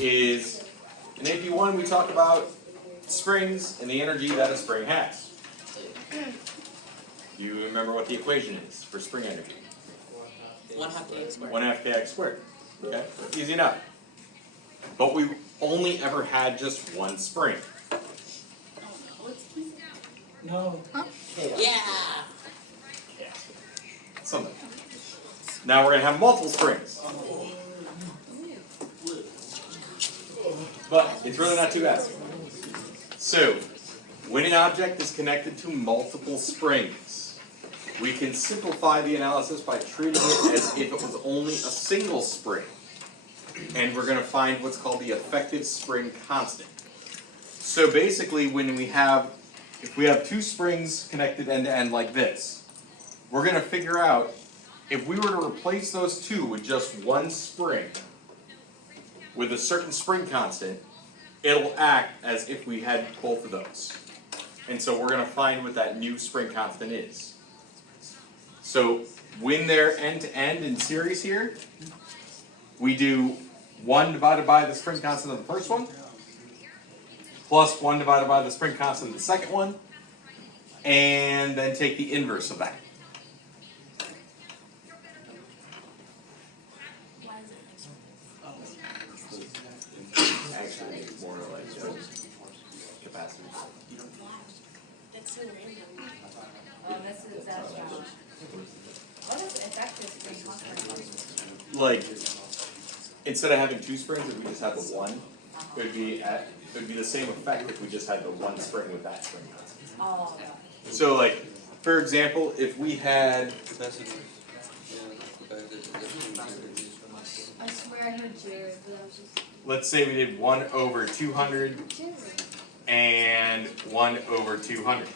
Is in AP1 we talk about springs and the energy that a spring has. You remember what the equation is for spring energy? 1/2 kx squared. 1/2 kx squared. Okay, easy enough. But we only ever had just one spring. No. Huh? Yeah. Something. Now we're going to have multiple springs. But it's really not too bad. So, when an object is connected to multiple springs, we can simplify the analysis by treating it as if it was only a single spring. And we're going to find what's called the effective spring constant. So basically, if we have two springs connected end to end like this, we're going to figure out if we were to replace those two with just one spring, with a certain spring constant, it'll act as if we had both of those. And so we're going to find what that new spring constant is. So when they're end-to-end in series here, we do 1 divided by the spring constant of the first one, plus 1 divided by the spring constant of the second one, and then take the inverse of that. Actually, it's more like capacity. That's so random. This is what is effective spring constant? Like, instead of having two springs, if we just have the one, it would be the same effect if we just had the one spring with that spring constant. Oh. So, like, for example, if we had, I swear I heard Jared, but I was just. let's say we did 1 over 200 and 1 over 200.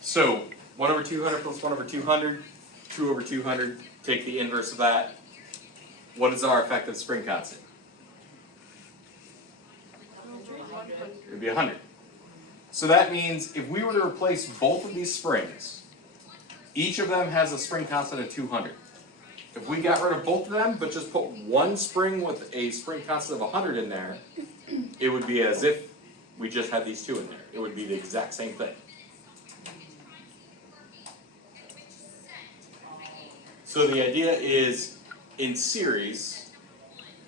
So 1 over 200 plus 1 over 200, 2 over 200, take the inverse of that. What is our effective spring constant? It would be 100. So that means if we were to replace both of these springs, each of them has a spring constant of 200. If we got rid of both of them, but just put one spring with a spring constant of 100 in there, it would be as if we just had these two in there. It would be the exact same thing. So the idea is, in series,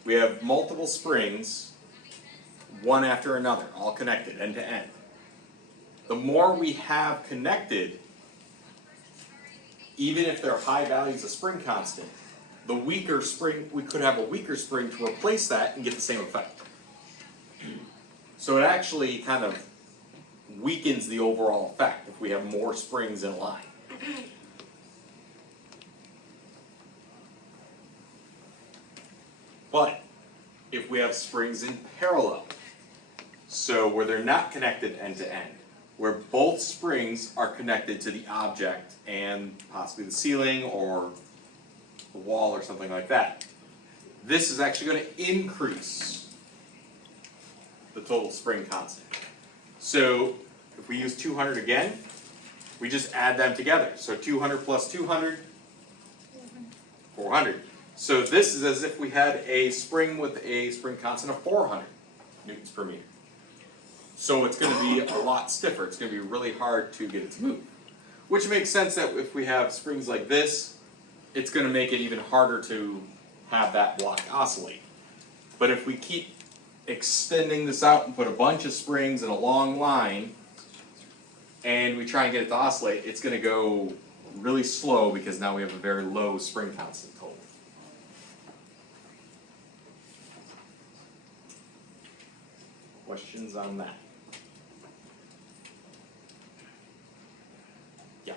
we have multiple springs, one after another, all connected, end to end. The more we have connected, even if they're high values of spring constant, the weaker spring, we could have a weaker spring to replace that and get the same effect. So it actually kind of weakens the overall effect if we have more springs in a line. But if we have springs in parallel, so where they're not connected end to end, where both springs are connected to the object and possibly the ceiling or the wall or something like that, this is actually going to increase the total spring constant. So if we use 200 again, we just add them together. So 200 plus 200, 400. So this is as if we had a spring with a spring constant of 400 newtons per meter. So it's going to be a lot stiffer. It's going to be really hard to get it to move. Which makes sense that if we have springs like this, it's going to make it even harder to have that block oscillate. But if we keep extending this out and put a bunch of springs in a long line, and we try and get it to oscillate, it's going to go really slow because now we have a very low spring constant total. Questions on that? Yeah.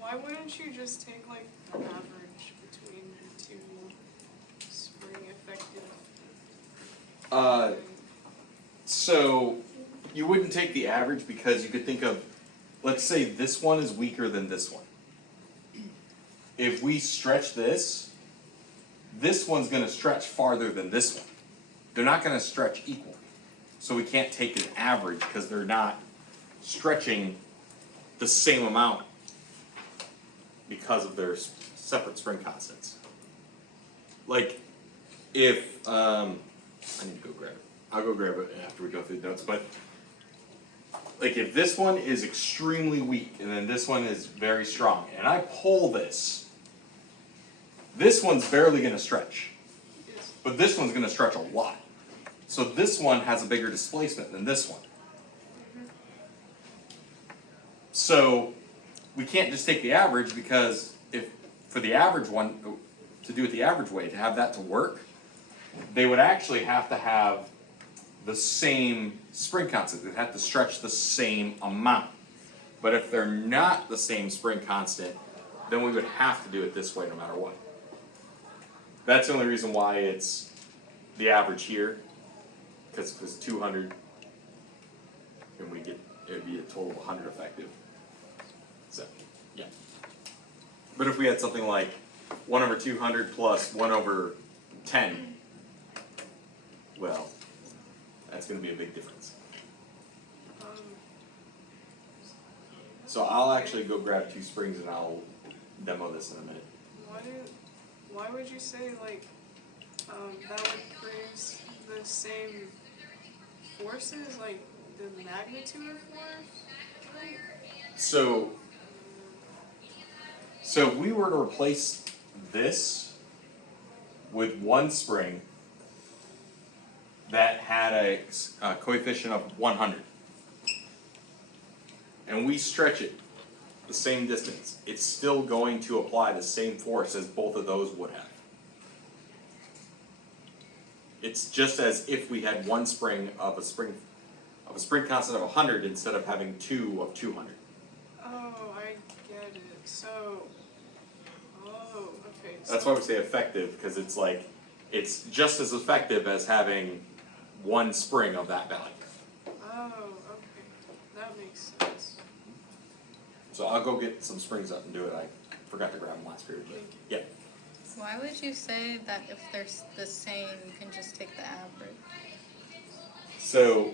Why wouldn't you just take like an average between the two spring effective? So you wouldn't take the average because you could think of, let's say this one is weaker than this one. If we stretch this, this one's going to stretch farther than this one. they're not gonna stretch equal. So we can't take an average because they're not stretching the same amount because of their separate spring constants. Like, if, I need to go grab it. I'll go grab it after we go through the notes, but like if this one is extremely weak and then this one is very strong, and I pull this one's barely gonna stretch. But this one's gonna stretch a lot. So this one has a bigger displacement than this one. So we can't just take the average, because if for the average one, to do it the average way, to have that to work, they would actually have to have the same spring constant. They'd have to stretch the same amount. But if they're not the same spring constant, then we would have to do it this way no matter what. That's the only reason why it's the average here, because if it's 200, and we get, it would be a total of 100 effective. So, yeah. But if we had something like 1 over 200 plus 1 over 10, well, that's going to be a big difference. So I'll actually go grab 2 springs and I'll demo this in a minute. Why would you say like that would produce the same forces, like the magnitude of force? So if we were to replace this with one spring that had a coefficient of 100, and we stretch it the same distance, it's still going to apply the same force as both of those would have. It's just as if we had one spring of a spring constant of 100 instead of having 2 of 200. Oh, I get it. So, okay. That's why we say effective, because it's like, it's just as effective as having one spring of that value. Oh, okay. That makes sense. So I'll go get some springs up and do it. I forgot to grab them last period, but yeah. Why would you say that if they're the same, you can just take the average? So,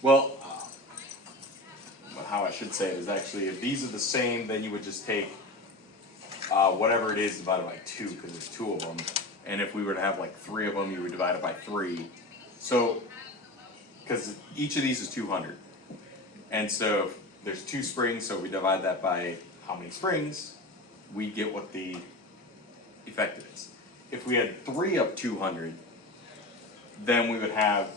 well, how I should say it is actually, if these are the same, then you would just take whatever it is divided by 2, because there's 2 of them. And if we were to have like 3 of them, you would divide it by 3. So, because each of these is 200. And so if there's 2 springs, so we divide that by how many springs, we get what the effective is. If we had 3 of 200, then we would have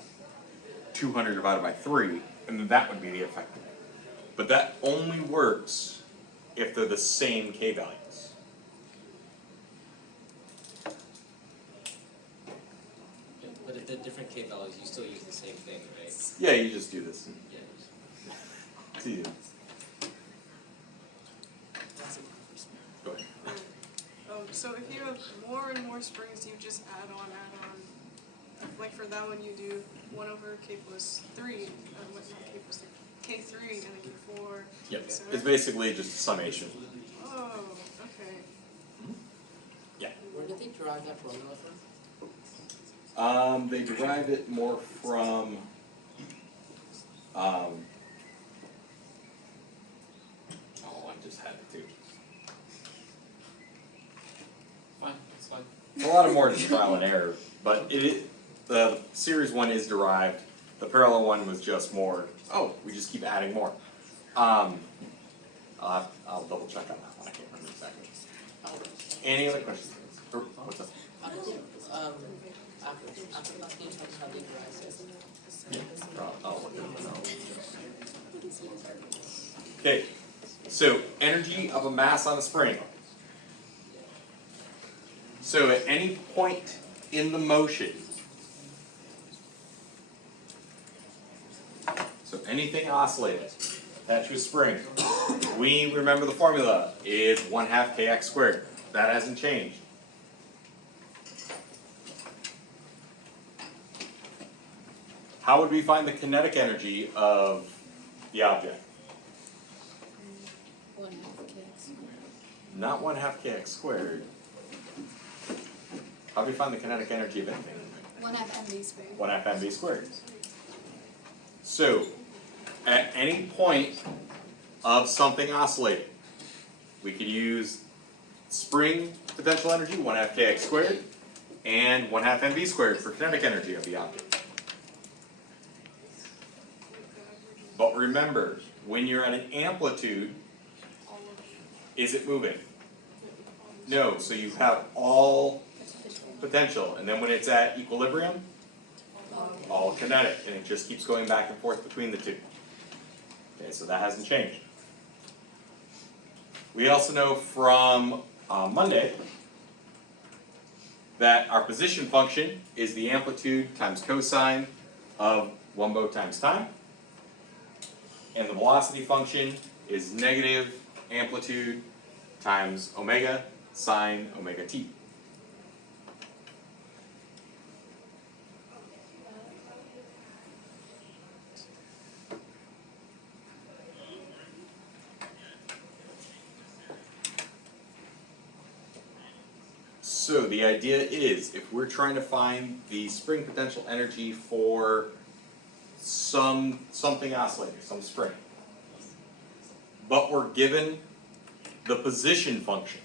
200 divided by 3, and then that would be the effective. But that only works if they're the same K values. But if they're different K values, you still use the same thing, right? Yeah, you just do this. Yeah. It's easy. Go ahead. So if you have more and more springs, you just add on. Like for that one, you do 1 over K plus 3, not K plus 3, K3 and then K4. Yep. etc. It's basically just a summation. Oh, okay. Yeah. Where did they derive that formula from? They derive it more from oh, I just had it too. Fine, it's fine. It's a lot of more just trial and error, but the series one is derived. The parallel one was just more, oh, we just keep adding more. I'll double check on that one, I can't remember exactly. Any other questions? Or, what's up? How did it, after that game, how did they derive it? Yeah, I'll look at it. Okay, so energy of a mass on a spring. So at any point in the motion, so anything oscillating attached to a spring, we remember the formula is 1/2 kx squared. That hasn't changed. How would we find the kinetic energy of the object? 1/2 kx squared. not 1/2 kx squared. How do we find the kinetic energy of anything? 1/2 mv squared. 1/2 mv squared. So, at any point of something oscillating, we could use spring potential energy, 1/2 kx squared, and 1/2 mv squared for kinetic energy of the object. But remember, when you're at an amplitude, is it moving? No, so you have all potential, and then when it's at equilibrium, all kinetic, and it just keeps going back and forth between the two. Okay, so that hasn't changed. We also know from Monday that our position function is the amplitude times cosine of 1 mole times time, and the velocity function is negative amplitude times omega sine omega t. So the idea is, if we're trying to find the spring potential energy for something oscillating, some spring, but we're given the position function,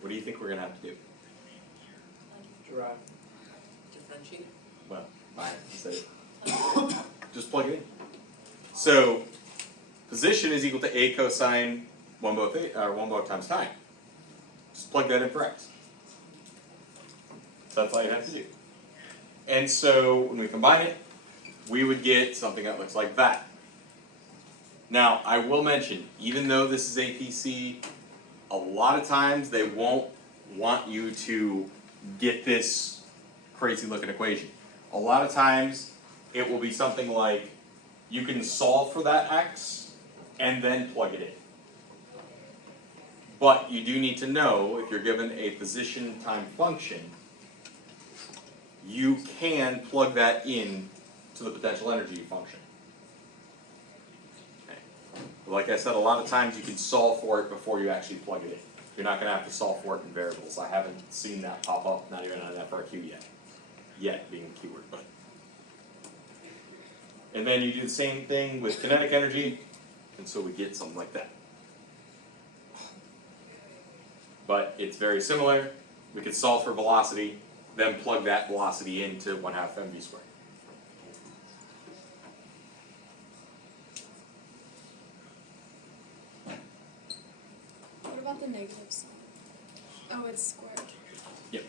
what do you think we're going to have to do? Derive. Differentiate. Well, fine, say just plug it in. So position is equal to a cosine 1 mole times time. Just plug that in for x. So that's all you have to do. And so when we combine it, we would get something that looks like that. Now, I will mention, even though this is APC, a lot of times they won't want you to get this crazy looking equation. A lot of times it will be something like, you can solve for that x and then plug it in. But you do need to know, if you're given a position time function, you can plug that in to the potential energy function. Okay. Like I said, a lot of times you can solve for it before you actually plug it in. You're not going to have to solve for it in variables. I haven't seen that pop up, not even on an FRQ yet. Yet being the keyword, but. And then you do the same thing with kinetic energy, and so we get something like that. But it's very similar. We could solve for velocity, then plug that velocity into 1/2 mv squared. What about the negative sign? Oh, it's squared. Yep.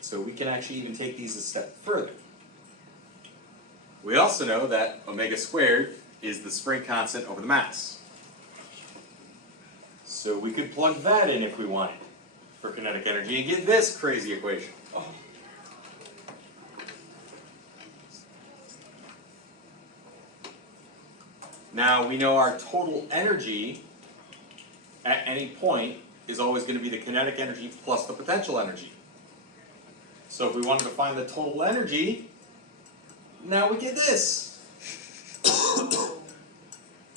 So we can actually even take these a step further. We also know that omega squared is the spring constant over the mass. So we could plug that in if we wanted for kinetic energy and get this crazy equation. Now we know our total energy at any point is always going to be the kinetic energy plus the potential energy. So if we wanted to find the total energy, now we get this.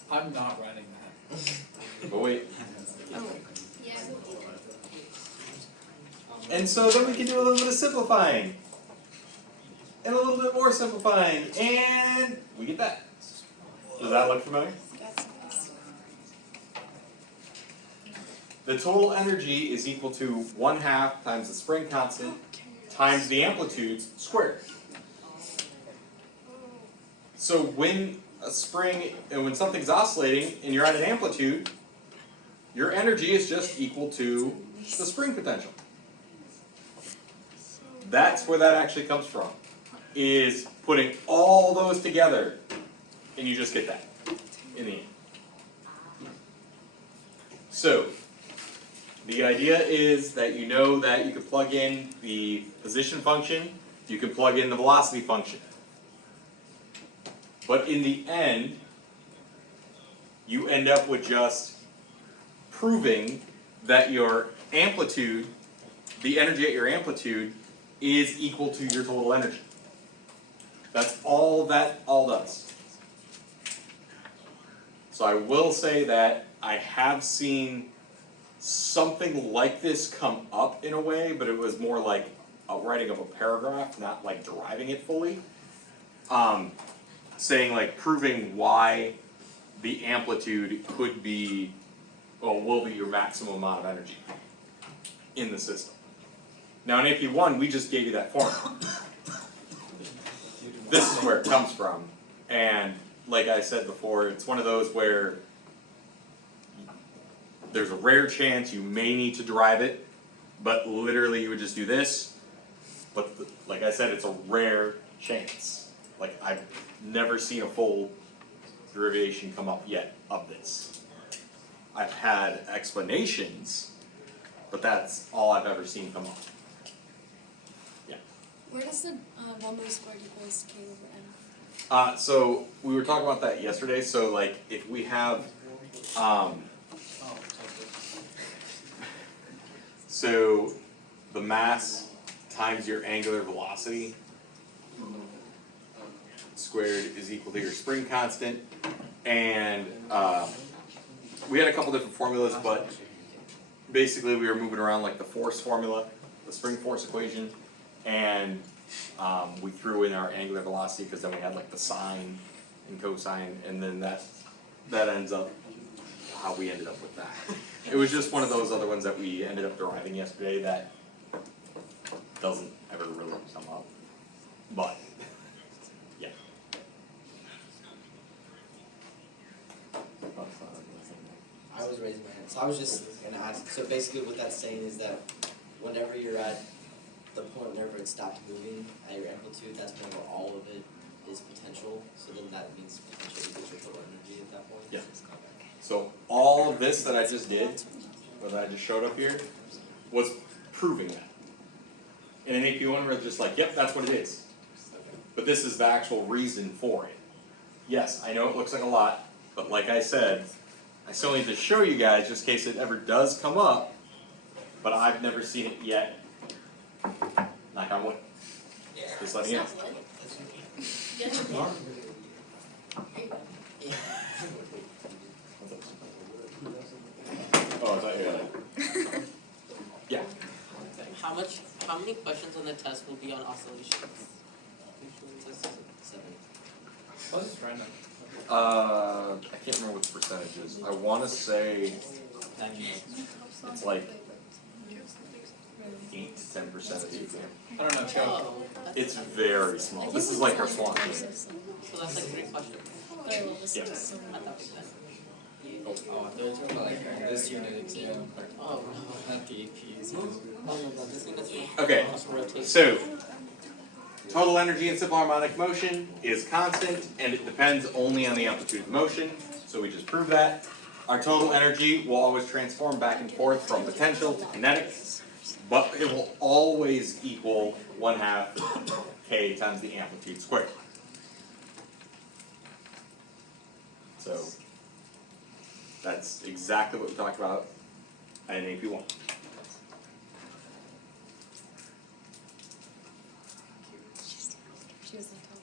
I'm not writing that. But wait. Oh, yeah. And so then we can do a little bit of simplifying. And a little bit more simplifying. And we get that. Does that look familiar? That's nice. The total energy is equal to 1/2 times the spring constant times the amplitudes squared. So when a spring, and when something's oscillating and you're at an amplitude, your energy is just equal to the spring potential. That's where that actually comes from, is putting all those together And you just get that in the end. So, the idea is that you know that you can plug in the position function, you can plug in the velocity function. But in the end, you end up with just proving that your amplitude, the energy at your amplitude, is equal to your total energy. That's all that all does. So I will say that I have seen something like this come up in a way, but it was more like a writing of a paragraph, not like deriving it fully. Saying like proving why the amplitude could be, or will be your maximum amount of energy in the system. Now in AP1, we just gave you that formula. This is where it comes from, and like I said before, it's one of those where there's a rare chance you may need to derive it, but literally you would just do this. But like I said, it's a rare chance. Like I've never seen a full derivation come up yet of this. I've had explanations, but that's all I've ever seen come up. Yeah. Where does the 1 squared equals k over n? So we were talking about that yesterday. So like if we have, so the mass times your angular velocity squared is equal to your spring constant, and we had a couple different formulas, but basically we were moving around like the force formula, the spring force equation, and we threw in our angular velocity because then we had like the sine and cosine, and then that ends up how we ended up with that. It was just one of those other ones that we ended up deriving yesterday that doesn't ever really come up, but yeah. I was raising my hand, so I was just gonna ask, so basically what that's saying is that whenever you're at the point whenever it stops moving at your amplitude, that's whenever all of it is potential, so then that means potential equals your total energy at that point? Yeah. So all of this that I just did, or that I just showed up here, was proving that. In an AP1 we're just like, yep, that's what it is. But this is the actual reason for it. Yes, I know it looks like a lot, but like I said, I still need to show you guys just in case it ever does come up, but I've never seen it yet. Knock on wood. Just letting you know. Oh, I thought you had it. Yeah. How many questions on the test will be on oscillations? 7. Well, it's random. I can't remember what the percentage is. I want to say 90. it's like 8 to 10% of the exam. I don't know, Joe. Oh, that's It's very small. This is like our swan game. so that's like 3 questions. Yeah. I thought we said. Oh, they're talking about like this unit exam, Oh, not the APs. no, this thing is Okay, just rotate. so total energy in simple harmonic motion is constant, and it depends only on the amplitude of motion. So we just proved that. Our total energy will always transform back and forth from potential to kinetic, but it will always equal 1/2 k times the amplitude squared. So that's exactly what we talked about in AP1. She was on top.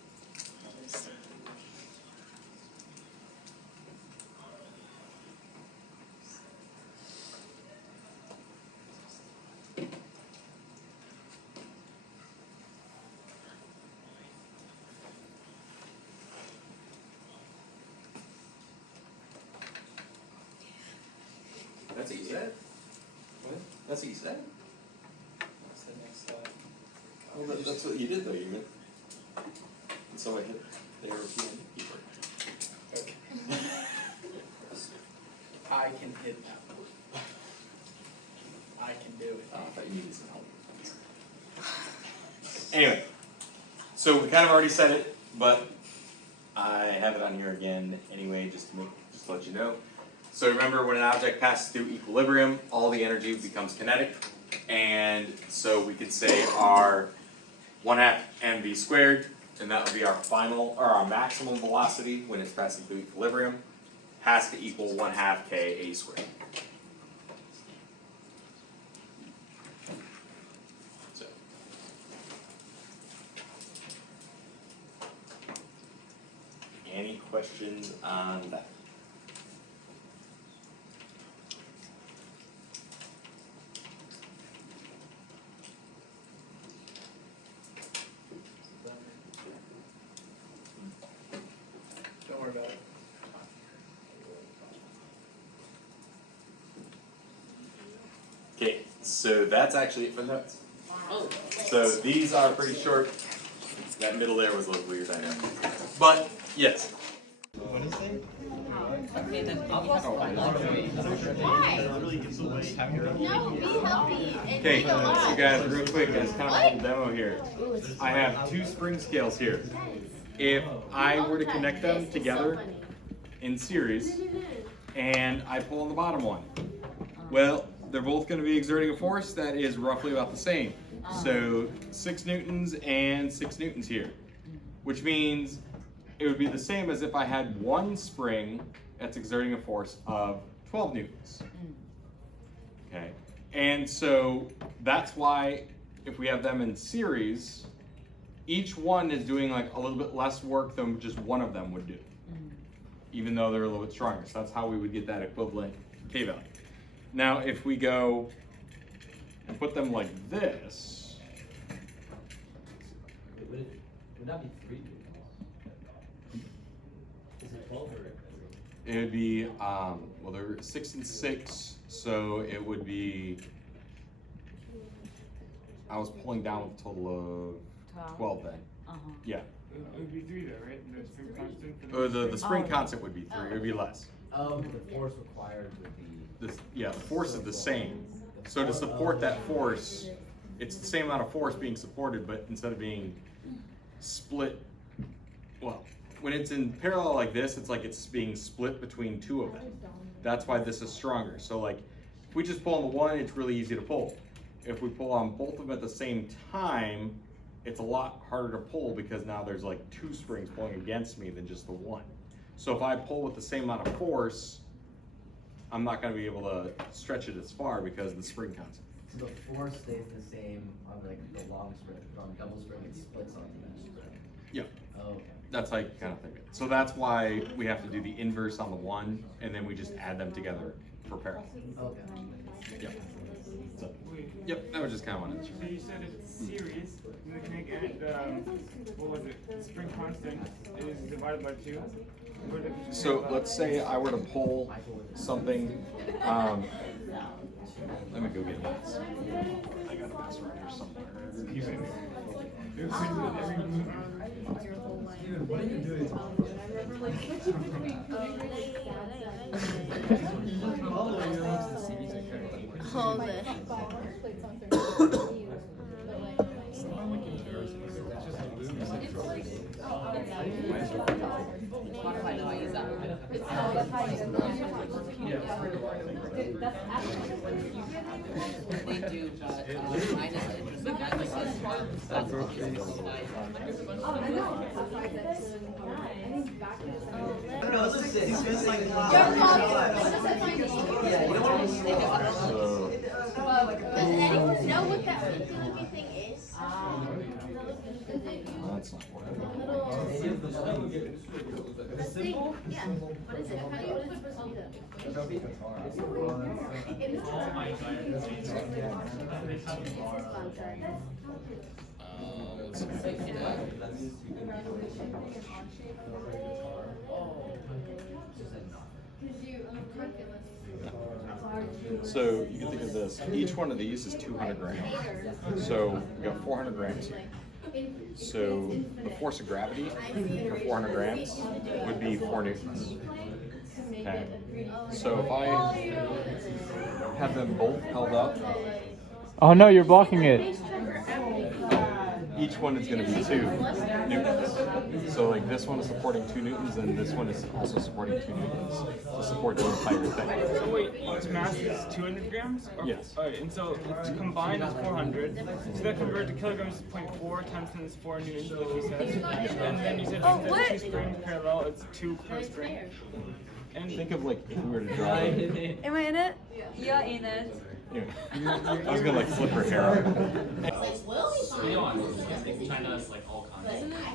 That's what you said? What? That's what you said? What's the next slide? Well, that's what you did though, you meant. And so I hit the European keeper. Okay. I can hit that one. I can do it. I thought you needed some help. Anyway, so we kind of already said it, but I have it on here again anyway, just to let you know. So remember, when an object passes through equilibrium, all the energy becomes kinetic, and so we could say our 1/2 mv squared, and that would be our final or our maximum velocity when it's passing through equilibrium, has to equal 1/2 k a squared. So. Any questions on that? Don't worry about it. Okay, so that's actually it for notes. Oh, So these are pretty short. That middle there was a little weird, I know. But yes. okay, then I'll be happy. No, be healthy and Okay, eat a so lot. guys, real quick, as kind of a little demo here. I have 2 spring scales here. If I were to connect them together in series, and I pull on the bottom one, well, they're both going to be exerting a force that is roughly about the same. So 6 newtons and 6 newtons here, which means it would be the same as if I had one spring that's exerting a force of 12 newtons. Okay, and so that's why if we have them in series, each one is doing like a little bit less work than just one of them would do, even though they're a little bit stronger. So that's how we would get that equivalent K value. Now, if we go and put them like this, Would not be 3 newtons? Is it 12 or? it would be, well, they're 6 and 6, so it would be, I was pulling down with a total of 12 then. Yeah. It would be 3 though, right? The spring constant for The spring constant would be 3, it would be less. Oh, the force required would be. Yeah, the force is the same. So to support that force, it's the same amount of force being supported, but instead of being split, well, when it's in parallel like this, it's like it's being split between 2 of them. That's why this is stronger. So like, if we just pull on the one, it's really easy to pull. If we pull on both of them at the same time, it's a lot harder to pull because now there's like 2 springs pulling against me than just the one. So if I pull with the same amount of force, I'm not going to be able to stretch it as far because of the spring constant. So the force stays the same on like the long spring, but on double spring it splits on each spring. Yeah, Oh, okay. that's how you kind of think of it. So that's why we have to do the inverse on the one, and then we just add them together for parallel. Okay. Yep. So, Wait, yep, that was just kind of one. so you said it's series, and the kinetic what was it? The spring constant is divided by 2. So let's say I were to pull something. Let me go get this. I got this right here somewhere. What are you doing? Hold it. I know I use that. They do, but mine is interesting. I like this part. That's No, it's just it's just like. Your mom. Yeah, you don't want to. Does anyone know what that looky thing is? That's not working. This thing, yeah. What is it? How do you put Brazil? So you can think of this. Each one of these is 200 grams. So we got 400 grams here. So the force of gravity for 400 grams would be 4 newtons. Okay. So if I have them both held up. Oh no, you're blocking it. each one is going to be 2 newtons. So like this one is supporting 2 newtons, and this one is also supporting 2 newtons to support the entire thing. So wait, each mass is 200 grams? Or, Yes. Alright, and so it's combined is 400. So that converted to kilograms is 0.4 times 10 is 4 newtons, like you said. And then you said since there's 2 springs parallel, it's 2 per spring. And Think of like if we were to draw. Anyway, Am I in it? You're in it. I was gonna like flip her hair up.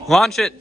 Launch it.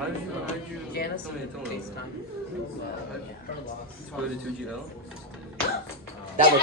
How did you Janice, tell me? FaceTime. Go to 2GL? That was